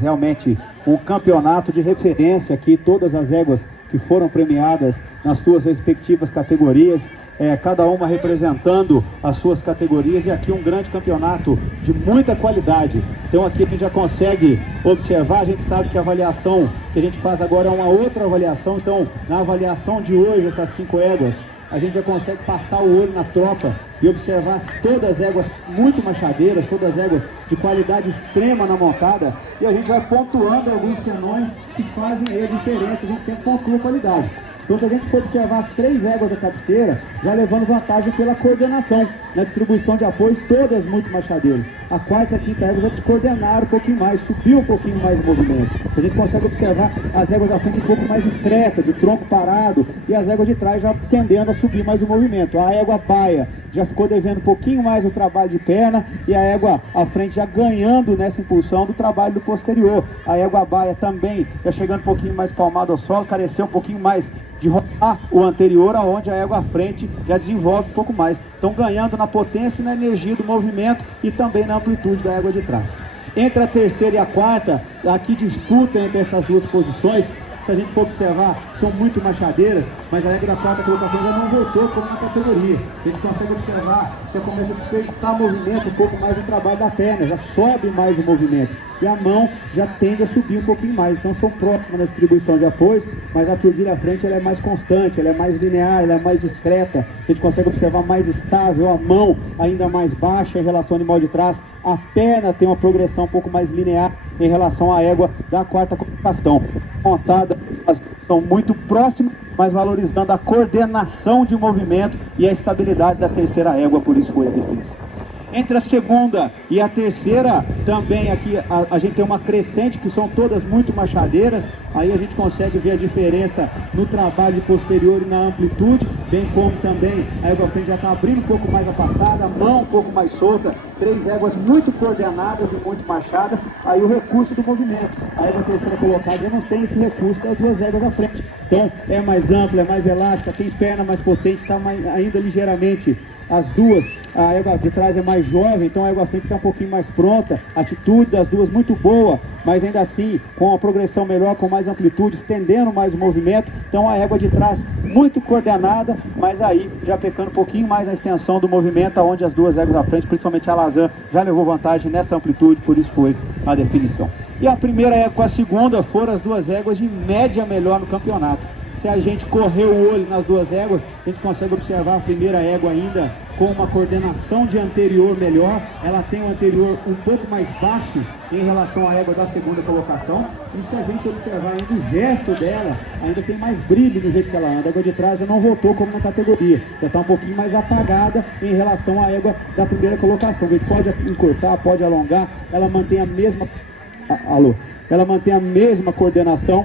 Realmente um campeonato de referência aqui, todas as éguas que foram premiadas nas suas respectivas categorias, cada uma representando as suas categorias, e aqui um grande campeonato de muita qualidade. Então aqui a gente já consegue observar, a gente sabe que a avaliação que a gente faz agora é uma outra avaliação, então na avaliação de hoje, essas 5 éguas, a gente já consegue passar o olho na tropa e observar todas as éguas muito machadeiras, todas as éguas de qualidade extrema na montada, e a gente vai pontuando alguns senões que fazem a diferença, a gente sempre pontua a qualidade. Então, se a gente for observar as 3 éguas da cabeceira, já levando vantagem pela coordenação, na distribuição de apoios, todas muito machadeiras. A 4ª e a 5ª égua já descoordenaram um pouquinho mais, subiu um pouquinho mais o movimento. A gente consegue observar as éguas da frente um pouco mais discreta, de tronco parado, e as éguas de trás já tendendo a subir mais o movimento. A égua baia já ficou devendo um pouquinho mais o trabalho de perna, e a égua à frente já ganhando nessa impulsão do trabalho do posterior. A égua baia também já chegando um pouquinho mais palmada ao solo, careceu um pouquinho mais de rolar o anterior, aonde a égua à frente já desenvolve um pouco mais. Então ganhando na potência e na energia do movimento e também na amplitude da égua de trás. Entre a 3ª e a 4ª, aqui disputa entre essas duas posições. Se a gente for observar, são muito machadeiras, mas a égua da 4ª colocação já não voltou como na categoria. A gente consegue observar, já começa a desperdiçar movimento um pouco mais do trabalho da perna, já sobe mais o movimento. E a mão já tende a subir um pouquinho mais. Então são próximas na distribuição de apoios, mas a tordilha à frente ela é mais constante, ela é mais linear, ela é mais discreta. A gente consegue observar mais estável, a mão ainda mais baixa em relação ao animal de trás. A perna tem uma progressão um pouco mais linear em relação à égua da 4ª colocação. Montada, as são muito próximas, mas valorizando a coordenação de movimento e a estabilidade da 3ª égua, por isso foi a definição. Entre a 2ª e a 3ª, também aqui a gente tem uma crescente, que são todas muito machadeiras. Aí a gente consegue ver a diferença no trabalho posterior e na amplitude, bem como também a égua frente já está abrindo um pouco mais a passada, a mão um pouco mais solta, 3 éguas muito coordenadas e muito machadas. Aí o recurso do movimento, a égua 3ª colocada já não tem esse recurso das 2 éguas à frente. Então é mais ampla, é mais elástica, tem perna mais potente, está ainda ligeiramente as duas. A égua de trás é mais jovem, então a égua à frente está um pouquinho mais pronta, a atitude das duas muito boa, mas ainda assim com a progressão melhor, com mais amplitude, estendendo mais o movimento. Então a égua de trás muito coordenada, mas aí já pecando um pouquinho mais na extensão do movimento, onde as 2 éguas à frente, principalmente a Lazan, já levou vantagem nessa amplitude, por isso foi a definição. E a primeira égua com a 2ª foram as 2 éguas de média melhor no campeonato. Se a gente correr o olho nas 2 éguas, a gente consegue observar a primeira égua ainda com uma coordenação de anterior melhor. Ela tem um anterior um pouco mais baixo em relação à égua da 2ª colocação. E se a gente observar ainda o gesto dela, ainda tem mais brilho do jeito que ela anda. A égua de trás já não voltou como na categoria, já está um pouquinho mais apagada em relação à égua da 1ª colocação. A gente pode encurtar, pode alongar, ela mantém a mesma... Ela mantém a mesma coordenação,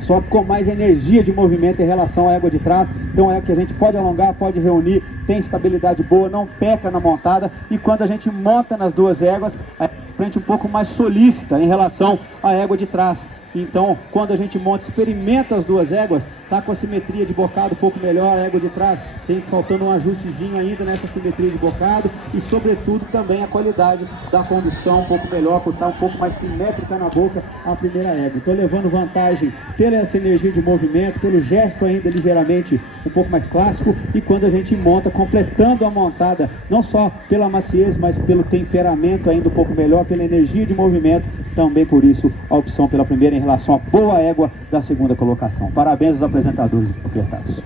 só que com mais energia de movimento em relação à égua de trás. Então é que a gente pode alongar, pode reunir, tem estabilidade boa, não peca na montada. E quando a gente monta nas 2 éguas, a frente um pouco mais solícita em relação à égua de trás. Então, quando a gente monta, experimenta as 2 éguas, tá com a simetria de bocado um pouco melhor, a égua de trás tem faltando um ajustezinho ainda nessa simetria de bocado, e sobretudo também a qualidade da condução um pouco melhor, por estar um pouco mais simétrica na boca a primeira égua. Então levando vantagem pela essa energia de movimento, pelo gesto ainda ligeiramente um pouco mais clássico, e quando a gente monta, completando a montada, não só pela maciez, mas pelo temperamento ainda um pouco melhor, pela energia de movimento, também por isso a opção pela primeira em relação à boa égua da 2ª colocação. Parabéns aos apresentadores e proprietários.